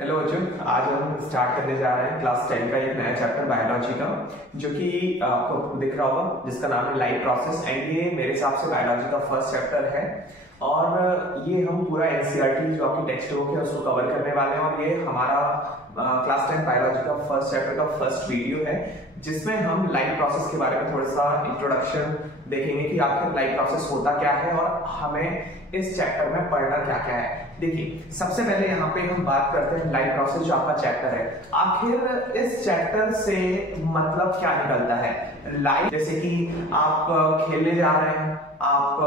Hello Arjun, आज हम start करने जा रहे हैं क्लास 10 का एक नया चैप्टर बायोलॉजी का, जो कि आपको दिख रहा होगा, जिसका नाम है लाइफ प्रोसेस। एंड ये मेरे हिसाब से बायोलॉजी का फर्स्ट चैप्टर है और ये हम पूरा एनसीईआरटी जो आपकी टेक्स्ट बुक है उसको कवर करने वाले हैं। और ये हमारा क्लास 10 बायोलॉजी का फर्स्ट चैप्टर का फर्स्ट वीडियो है, जिसमें हम लाइफ प्रोसेस के बारे में थोड़ा सा इंट्रोडक्शन देखेंगे कि आखिर लाइफ प्रोसेस होता क्या है और हमें इस चैप्टर में पढ़ना क्या क्या है। देखिए, सबसे पहले यहाँ पे हम बात करते हैं लाइफ प्रोसेस जो आपका चैप्टर है, आखिर इस चैप्टर से मतलब क्या निकलता है। लाइफ जैसे कि आप खेलने जा रहे हैं, आप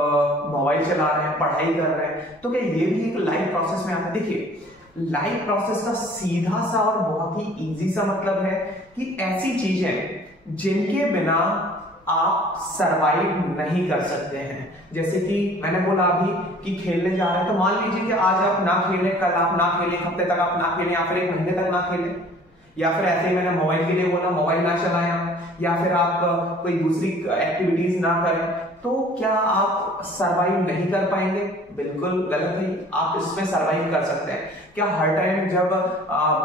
मोबाइल चला रहे हैं, पढ़ाई कर रहे हैं, तो क्या ये भी एक लाइफ प्रोसेस में आता है। देखिए, लाइफ प्रोसेस का सीधा सा और बहुत ही इजी सा मतलब है कि ऐसी चीजें जिनके बिना आप सरवाइव नहीं कर सकते हैं। जैसे कि मैंने बोला अभी कि खेलने जा रहे हैं, तो मान लीजिए कि आज आप ना खेलें, कल आप ना खेलें, एक हफ्ते तक आप ना खेलें, या फिर एक महीने तक ना खेलें, या फिर ऐसे ही मैंने मोबाइल के लिए बोला मोबाइल ना चलाएं, या फिर आप कोई दूसरी एक्टिविटीज ना करें, तो क्या आप सरवाइव नहीं कर पाएंगे? बिल्कुल गलत है, आप इसमें सरवाइव कर सकते हैं। क्या हर टाइम जब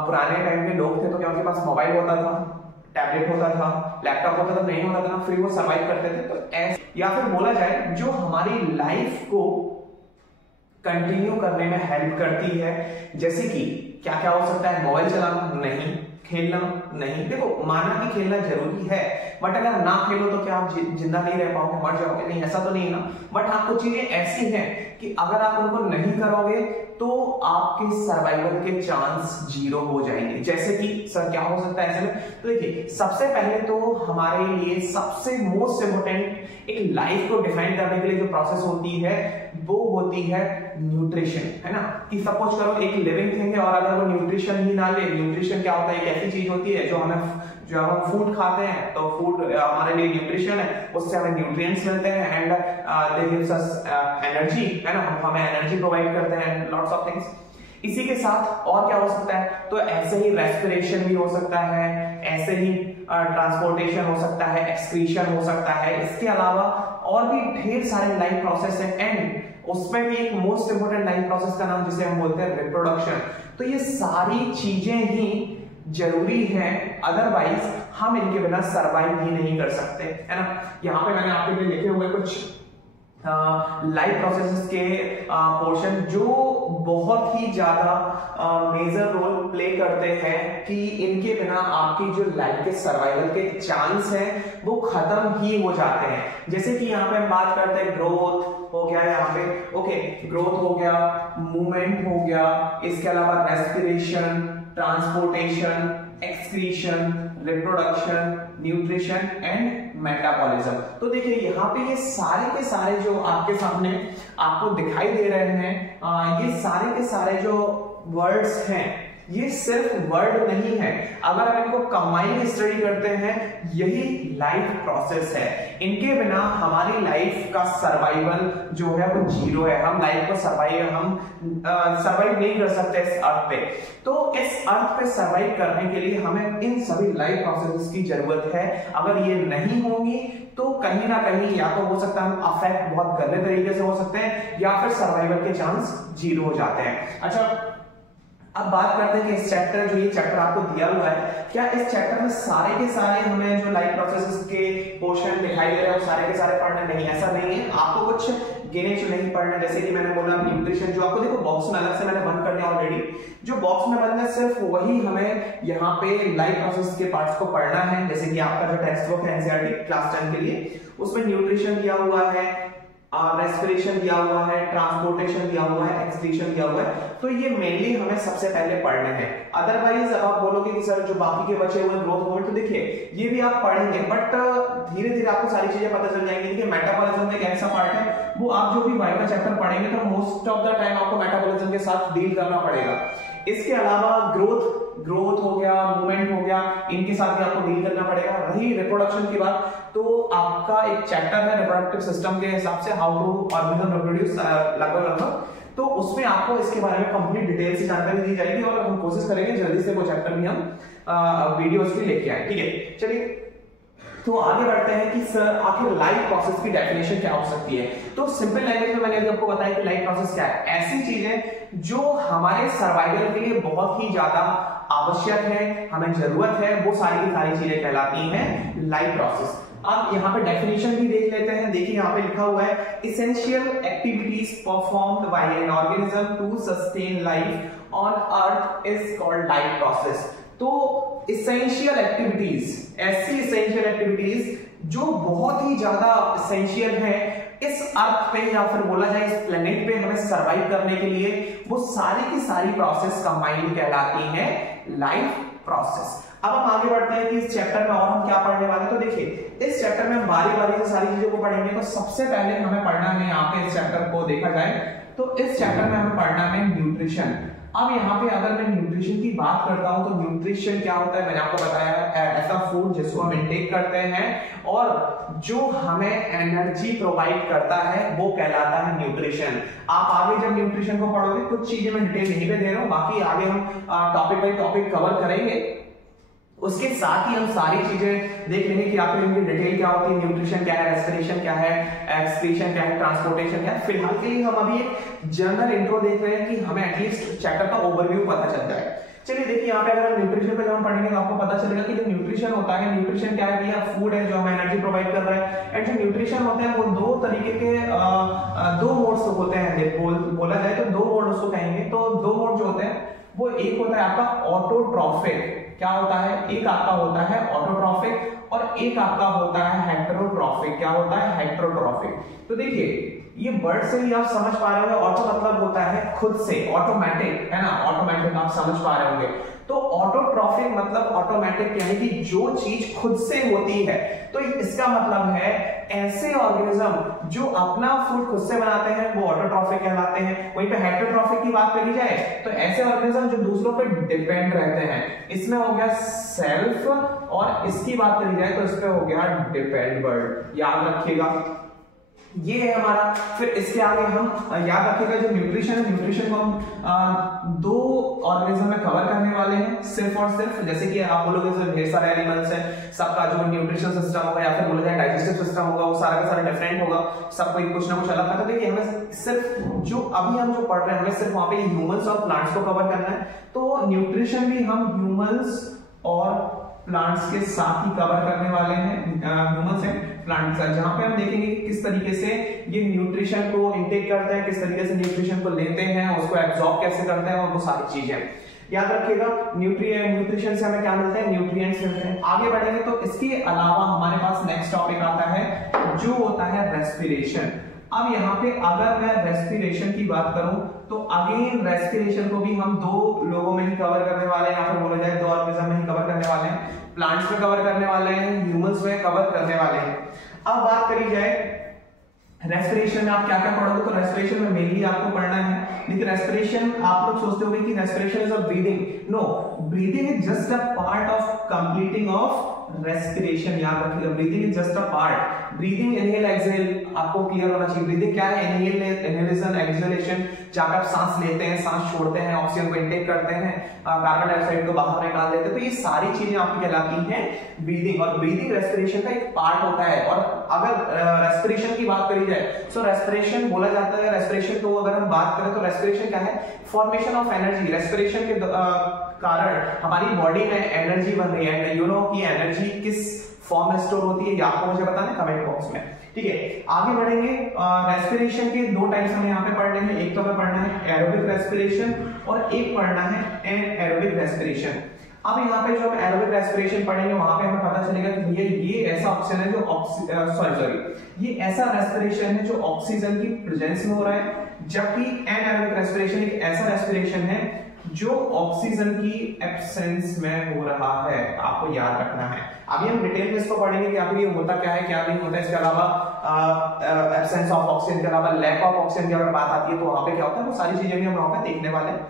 पुराने टाइम के लोग थे तो क्या उनके पास मोबाइल होता था, टैबलेट होता था, लैपटॉप होता था? नहीं होता था ना, फिर वो सरवाइव करते थे। तो ऐसे, या फिर बोला जाए जो हमारी लाइफ को कंटिन्यू करने में हेल्प करती है, जैसे कि क्या क्या हो सकता है। मोबाइल चलाना नहीं, खेलना नहीं। देखो, माना कि खेलना जरूरी है, बट अगर ना खेलो तो क्या आप जिंदा नहीं रह पाओगे, मर जाओगे? नहीं, ऐसा तो नहीं ना। बट हाँ, कुछ चीजें ऐसी हैं कि अगर आप उनको नहीं करोगे तो आपके सर्वाइवल के चांस 0 हो जाएंगे। जैसे कि सर क्या हो सकता है ऐसे में? तो देखिए, सबसे पहले तो हमारे लिए सबसे मोस्ट इंपोर्टेंट एक लाइफ को डिफाइन करने के लिए जो प्रोसेस होती है वो होती है न्यूट्रिशन, है ना। कि सपोज करो एक लिविंग थिंग है और अगर वो न्यूट्रिशन ही ना ले, न्यूट्रिशन क्या होता है, एक ऐसी चीज होती है जो हम फूड खाते हैं, तो फूड हमारे लिए न्यूट्रिशन है, उससे हमें न्यूट्रिएंट्स मिलते हैं and they gives us energy, है ना। हमें एनर्जी प्रोवाइड करते हैं, लॉट्स ऑफ थिंग्स। इसी के साथ और क्या हो सकता है, तो ऐसे ही रेस्पिरेशन भी हो सकता है, ऐसे ही ट्रांसपोर्टेशन हो सकता है, एक्सक्रीशन हो सकता है। इसके अलावा और भी ढेर सारे लाइफ प्रोसेस है एंड उसमें भी एक मोस्ट इंपोर्टेंट लाइफ प्रोसेस का नाम जिसे हम बोलते हैं रिप्रोडक्शन। तो ये सारी चीजें ही जरूरी है, अदरवाइज हम इनके बिना सरवाइव ही नहीं कर सकते, है ना। यहाँ पे मैंने आपके लिए लिखे हुए कुछ लाइफ प्रोसेसेस के पोर्शन जो बहुत ही ज्यादा मेजर रोल प्ले करते हैं कि इनके बिना आपकी जो लाइफ के सर्वाइवल के चांस हैं वो खत्म ही हो जाते हैं। जैसे कि यहाँ पे हम बात करते हैं, ग्रोथ हो गया यहाँ पे, ओके, ग्रोथ हो गया, मूवमेंट हो गया, इसके अलावा respiration, transportation, excretion, reproduction, nutrition and metabolism. तो देखिए, यहाँ पे ये सारे के सारे जो आपके सामने आपको दिखाई दे रहे हैं, ये सारे के सारे जो वर्ड्स हैं, ये सिर्फ वर्ड नहीं है। अगर हम इनको कंबाइन स्टडी करते हैं, यही लाइफ प्रोसेस है। इनके बिना हमारी लाइफ का सर्वाइवल जो है वो 0 है। हम लाइफ को सर्वाइव नहीं कर सकते इस अर्थ पे। तो इस अर्थ पे सर्वाइव करने के लिए हमें इन सभी लाइफ प्रोसेसेस की जरूरत है। अगर ये नहीं होंगी तो कहीं ना कहीं या तो हो सकता है हम अफेक्ट बहुत गंदे तरीके से हो सकते हैं, या फिर सर्वाइवल के चांस 0 हो जाते हैं। अच्छा, अब बात करते हैं कि इस चैप्टर, जो ये चैप्टर आपको दिया हुआ है, क्या इस चैप्टर में सारे के सारे हमें जो लाइफ प्रोसेसेस के पोर्शन दिखाई दे रहे हैं वो सारे के सारे पढ़ने? नहीं, ऐसा नहीं है। आपको कुछ गिने चुने ही पढ़ना। जैसे कि मैंने बोला न्यूट्रिशन, जो आपको देखो बॉक्स में अलग से मैंने बंद कर दिया ऑलरेडी, जो बॉक्स में बंद है सिर्फ वही हमें यहाँ पे लाइफ प्रोसेस के पार्ट्स को पढ़ना है। जैसे कि आपका जो टेक्स्ट बुक है एनसीईआरटी क्लास 10 के लिए, उसमें न्यूट्रिशन दिया हुआ है, रेस्पिरेशन दिया हुआ है, ट्रांसपोर्टेशन दिया हुआ है, एक्सक्रीशन दिया हुआ है। तो ये मेनली हमें सबसे पहले पढ़ने हैं। अदरवाइज अब आप बोलोगे कि सर जो बाकी के बचे हुए ग्रोथ मोमेंट, तो देखिए ये भी आप पढ़ेंगे, बट धीरे धीरे आपको सारी चीजें पता चल जाएंगी। देखिए, मेटाबॉलिज्म एक ऐसा पार्ट है, वो आप जो भी बायो का चैप्टर पढ़ेंगे तो मोस्ट ऑफ द टाइम आपको मेटाबॉलिज्म के साथ डील करना पड़ेगा। इसके अलावा ग्रोथ हो गया, मूवमेंट हो गया, इनके साथ भी आपको डील करना पड़ेगा। रही रिप्रोडक्शन की बात, तो आपका एक चैप्टर है रिप्रोडक्टिव सिस्टम के हिसाब से, हाउ टू ऑर्गेनिज्म रिप्रोड्यूस, लगभग तो उसमें आपको इसके बारे में कंप्लीट डिटेल से जानकारी दी जाएगी और हम कोशिश करेंगे जल्दी से वो चैप्टर भी हम वीडियोस भी लेके आए। ठीक है, चलिए। तो आगे बढ़ते हैं कि सर आखिर लाइफ प्रोसेस की डेफिनेशन क्या हो सकती है। तो सिंपल लैंग्वेज में मैंने अभी आपको बताया कि लाइफ प्रोसेस क्या है, ऐसी चीजें जो हमारे सर्वाइवल के लिए बहुत ही ज्यादा आवश्यक है, हमें जरूरत है, वो सारी की सारी चीजें कहलाती हैं लाइफ प्रोसेस। अब यहाँ पे डेफिनेशन भी देख लेते हैं। देखिए यहाँ पे लिखा हुआ है essential activities performed by an organism to sustain life on earth is called life process. तो एसेंशियल एक्टिविटीज, ऐसी एसेंशियल एक्टिविटीज जो बहुत ही ज्यादा एसेंशियल है इस अर्थ पे या फिर बोला जाए इस प्लेनेट पे हमें सरवाइव करने के लिए, वो सारी की सारी प्रोसेस कंबाइंड कहलाती है लाइफ प्रोसेस। अब हम आगे बढ़ते हैं कि इस चैप्टर में और हम क्या पढ़ने वाले हैं। तो देखिए इस चैप्टर में हम बारी बारी से सारी चीजों को पढ़ेंगे। तो सबसे पहले हमें पढ़ना है, यहाँ पे इस चैप्टर को देखा जाए तो इस चैप्टर में हमें पढ़ना है न्यूट्रिशन। अब यहाँ पे अगर मैं न्यूट्रिशन की बात करता हूं तो न्यूट्रिशन क्या होता है, मैंने आपको बताया ऐसा फूड जिसको हम इंटेक करते हैं और जो हमें एनर्जी प्रोवाइड करता है वो कहलाता है न्यूट्रिशन। आप आगे जब न्यूट्रिशन को पढ़ोगे कुछ चीजें मैं डिटेल यहीं पे दे रहा हूं, बाकी आगे हम टॉपिक बाय टॉपिक कवर करेंगे। उसके साथ ही हम सारी चीजें देख लेंगे कि आखिर इनकी डिटेल क्या होती है, न्यूट्रिशन क्या है, रेस्पिरेशन क्या है, एक्सक्रीशन क्या है, ट्रांसपोर्टेशन क्या है। फिलहाल के लिए हम अभी एक जनरल इंट्रो देख रहे हैं कि हमें एटलीस्ट चैप्टर का ओवरव्यू पता चल जाए। चलिए देखिए यहाँ पे अगर हम न्यूट्रिशन पे जब हम पढ़ेंगे तो आपको पता चलेगा कि जो न्यूट्रिशन होता है, न्यूट्रिशन क्या है भैया, फूड है जो हमें एनर्जी प्रोवाइड कर रहा है। एंड जो न्यूट्रिशन होते हैं वो दो तरीके के दो मोड्स होते हैं, बोला जाए तो दो मोड उसको कहेंगे। तो दो मोड जो होते हैं वो एक होता है आपका ऑटोट्रॉफिक, क्या होता है, एक आपका होता है ऑटोट्रॉफिक और एक आपका होता है हेटेरोट्रॉफिक। क्या होता है, हेटेरोट्रॉफिक। तो देखिए ये वर्ड से ही आप समझ पा रहे होंगे, ऑटो मतलब होता है खुद से, ऑटोमेटिक है ना, ऑटोमेटिक आप समझ पा रहे होंगे। तो ऑटोट्रॉफिक मतलब ऑटोमेटिक यानी कि जो चीज खुद से होती है। तो इसका मतलब है ऐसे ऑर्गेनिज्म जो अपना फूड खुद से बनाते हैं वो ऑटोट्रॉफिक कहलाते हैं। वहीं पे हेटेरोट्रॉफिक की बात करी जाए तो ऐसे ऑर्गेनिज्म जो दूसरों पर डिपेंड रहते हैं, इसमें हो गया सेल्फ, और इसकी बात करी जाए तो इस पे हो गया डिपेंडेंट। याद रखिएगा ये है हमारा। फिर इसके आगे हम याद रखिएगा जो न्यूट्रिशन है, न्यूट्रिशन को हम दो ऑर्गेनिज्म में कवर करने वाले हैं सिर्फ और सिर्फ। जैसे कि आप बोलोगे ढेर सारे एनिमल्स हैं, सबका जो न्यूट्रिशन सिस्टम होगा या फिर बोला जाए डाइजेस्टिव सिस्टम होगा वो सारा का सारा डिफरेंट होगा, सबको कुछ ना कुछ अलग है। तो देखिए हमें सिर्फ जो अभी हम जो पढ़ रहे हैं हमें सिर्फ वहां पे ह्यूमंस और प्लांट्स को कवर करना है। तो न्यूट्रिशन भी हम ह्यूमंस और प्लांट्स के साथ ही कवर करने वाले हैं, ह्यूमंस एंड प्लांट्स, जहां पे हम देखेंगे कि किस तरीके से ये न्यूट्रिशन को इंटेक करते हैं, किस तरीके से न्यूट्रिशन को लेते हैं, उसको एब्जॉर्ब कैसे करते हैं और वो सारी चीजें याद रखिएगा। न्यूट्रिशन से हमें क्या मिलता है, न्यूट्रिएंट्स मिलते हैं। आगे बढ़ेंगे तो इसके अलावा हमारे पास नेक्स्ट टॉपिक आता है जो होता है रेस्पिरेशन। अब यहाँ पे अगर मैं रेस्पिरेशन की बात करूं तो अगेन रेस्पिरेशन को भी हम दो लोगों में ही कवर करने वाले हैं, या फिर बोला जाए दो ऑर्गेनिज्म में ही कवर करने वाले हैं। प्लांट्स में कवर करने वाले हैं, ह्यूमंस में कवर करने वाले हैं। अब बात करी जाए रेस्पिरेशन में आप क्या क्या पढ़ोगे, तो रेस्पिरेशन में मेनली आपको पढ़ना है, लेकिन रेस्पिरेशन आप लोग सोचते होंगे कि respiration is a breathing. No, breathing is just a part of completing of respiration. याद रखिएगा breathing is just a part. Breathing inhale exhale आपको क्लियर होना चाहिए। ब्रीदिंग क्या है, इनहेलेशन एक्सहेलेशन, जहां आप सांस लेते हैं, सांस छोड़ते हैं, ऑक्सीजन को इनटेक करते हैं, कार्बन डाइऑक्साइड को बाहर निकाल देते हैं। तो ये सारी चीजें आपकी कहलाती हैं ब्रीदिंग, और ब्रीदिंग रेस्पिरेशन का एक पार्ट होता है। और अगर रेस्पिरेशन की बात करी जाए तो रेस्पिरेशन बोला जाता है, रेस्पिरेशन को अगर हम बात करें तो रेस्पिरेशन क्या है, फॉर्मेशन ऑफ एनर्जी। रेस्पिरेशन के कारण हमारी बॉडी में एनर्जी बन रही है। यू नो कि एनर्जी किस फॉर्म में स्टोर होती है, ये आपको मुझे बताना कमेंट बॉक्स में, ठीक है। आगे बढ़ेंगे, रेस्पिरेशन के दो टाइप्स हमें यहाँ पे पढ़ने हैं। एक तो हमें पढ़ना है एरोबिक रेस्पिरेशन और एक पढ़ना है एनाएरोबिक रेस्पिरेशन। अब यहाँ पे जो हम एरोबिक रेस्पिरेशन पढ़ेंगे वहां पे हमें पता चलेगा कि ये ऐसा ऑक्सीजन है जो ये ऐसा रेस्पिरेशन है जो ऑक्सीजन की प्रेजेंस में हो रहा है, जबकि एनाएरोबिक रेस्पिरेशन एक ऐसा रेस्पिरेशन है जो ऑक्सीजन की एब्सेंस में हो रहा है। आपको याद रखना है। अभी हम डिटेल में इसको पढ़ेंगे कि आखिर ये होता क्या है, क्या नहीं होता है। इसके अलावा एब्सेंस ऑफ ऑक्सीजन के अलावा लैक ऑफ ऑक्सीजन की अगर बात आती है तो वहां पे क्या होता है, वो सारी चीजें भी हम वहां पे देखने वाले हैं।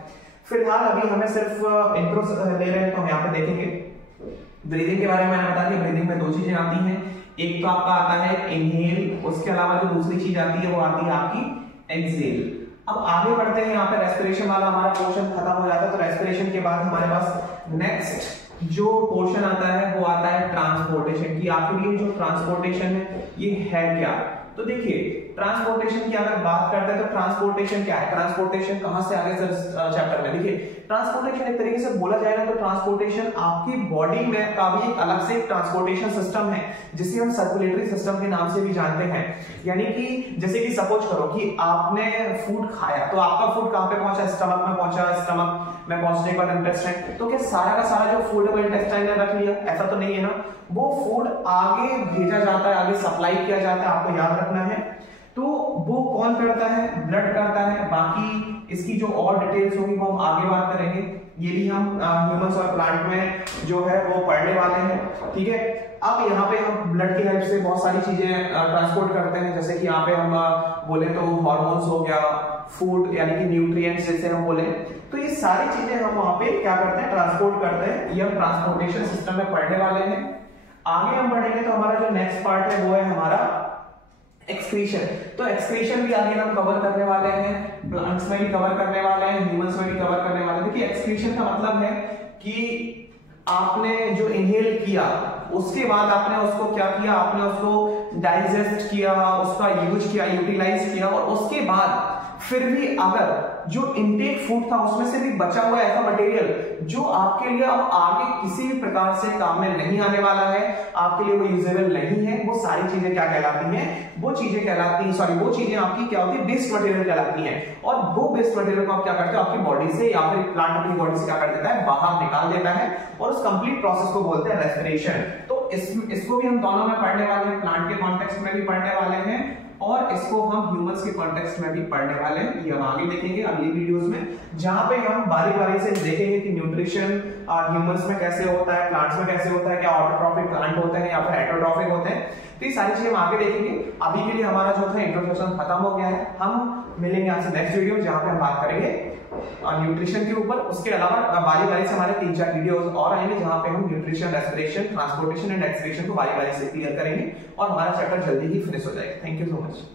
फिलहाल अभी हमें सिर्फ इंट्रो ले रहे हैं तो हम यहाँ पे देखेंगे ब्रीदिंग के बारे में। मैंने बता दिया ब्रीदिंग में दो चीजें आती हैं, एक तो आपका आता है इनहेल, उसके अलावा जो दूसरी चीज आती है वो आती है आपकी एक्सहेल। अब आगे बढ़ते हैं, यहाँ पे रेस्पिरेशन वाला हमारा पोर्शन खत्म हो जाता है। तो रेस्पिरेशन के बाद हमारे पास नेक्स्ट जो पोर्शन आता है वो आता है ट्रांसपोर्टेशन की। आखिर ये जो ट्रांसपोर्टेशन है ये है क्या? तो देखिए ट्रांसपोर्टेशन की अगर बात करते हैं तो ट्रांसपोर्टेशन क्या है, ट्रांसपोर्टेशन कहां से आगे सर चैप्टर में। देखिए ट्रांसपोर्टेशन एक तरीके से बोला जाएगा तो ट्रांसपोर्टेशन आपकी बॉडी में का भी एक अलग से एक ट्रांसपोर्टेशन सिस्टम है जिसे हम सर्कुलेटरी सिस्टम के नाम से भी जानते हैं। यानी कि जैसे कि सपोज करो कि आपने फूड खाया तो आपका फूड कहां पे पहुंचा, स्टमक में पहुंचा, स्टमक में पहुंचने के बाद इंटेस्टाइन, तो क्या सारा का सारा जो फूड है वो इंटेस्टाइन में रख लिया? ऐसा तो नहीं है ना, वो फूड आगे भेजा जाता है, आगे सप्लाई किया जाता है, आपको याद रखना है। तो वो कौन करता है? ब्लड करता है। बाकी इसकी जो और डिटेल्स होगी वो हम आगे बात करेंगे, ये भी हम ह्यूमंस और प्लांट में जो है वो पढ़ने वाले हैं, ठीक है। अब यहाँ पे हम ब्लड की हेल्प से बहुत सारी चीजें ट्रांसपोर्ट करते हैं, जैसे कि यहाँ पे हम बोले तो हार्मोन्स हो गया, फूड यानी कि न्यूट्रिएंट्स जैसे हम बोले, तो ये सारी चीजें हम वहां पे क्या करते हैं? ट्रांसपोर्ट करते हैं। ये हम ट्रांसपोर्टेशन सिस्टम में पढ़ने वाले हैं। आगे हम बढ़ेंगे तो हमारा जो नेक्स्ट पार्ट है वो है हमारा एक्सक्रीशन। तो एक्सक्रीशन भी आगे हम कवर करने वाले हैं, प्लांट्स में भी कवर करने वाले हैं, ह्यूमंस में भी कवर करने वाले हैं। देखिए एक्सक्रीशन का मतलब है कि आपने जो इनहेल किया उसके बाद आपने उसको क्या किया? आपने उसको डाइजेस्ट किया, उसका यूज किया, यूटिलाइज किया, और उसके बाद फिर भी अगर जो इनटेक फूड था उसमें से भी बचा हुआ ऐसा मटेरियल जो आपके लिए अब आगे किसी भी प्रकार से काम में नहीं आने वाला है, आपके लिए वो यूजेबल नहीं है, वो सारी चीजें क्या कहलाती हैं? वो चीजें कहलाती हैं, सॉरी वो चीजें आपकी क्या होती है? वेस्ट मटेरियल कहलाती हैं। और वो वेस्ट मटेरियल को आप क्या करते हो? आपकी बॉडी से या फिर प्लांट अपनी बॉडी से क्या कर देता है? बाहर निकाल देता है, और उस कंप्लीट प्रोसेस को बोलते हैं रेस्पिरेशन। तो इसको भी हम दोनों में पढ़ने वाले हैं, प्लांट के कॉन्टेक्स्ट में भी पढ़ने वाले हैं और इसको हम ह्यूमंस के कॉन्टेक्स्ट में भी पढ़ने वाले हैं। ये हम आगे देखेंगे अगली वीडियोस में, जहां पे हम बारी-बारी से देखेंगे कि न्यूट्रिशन ह्यूमंस में कैसे होता है, प्लांट्स में कैसे होता है, क्या ऑटोट्रॉफिक प्लांट होते हैं या फिर हेटेरोट्रॉफिक होते हैं। तो ये सारी चीजें हम आगे देखेंगे। अभी के लिए हमारा जो था इंट्रोडक्शन खत्म हो गया है। हम मिलेंगे आपसे नेक्स्ट वीडियो जहां पे हम बात करेंगे न्यूट्रिशन के ऊपर। उसके अलावा बारी-बारी से हमारे 3-4 वीडियोस और आएंगे जहां पे हम nutrition, respiration, transportation and excretion को बारी-बारी से क्लियर करेंगे और हमारा चैप्टर जल्दी ही फिनिश हो जाएगा। Thank you so much.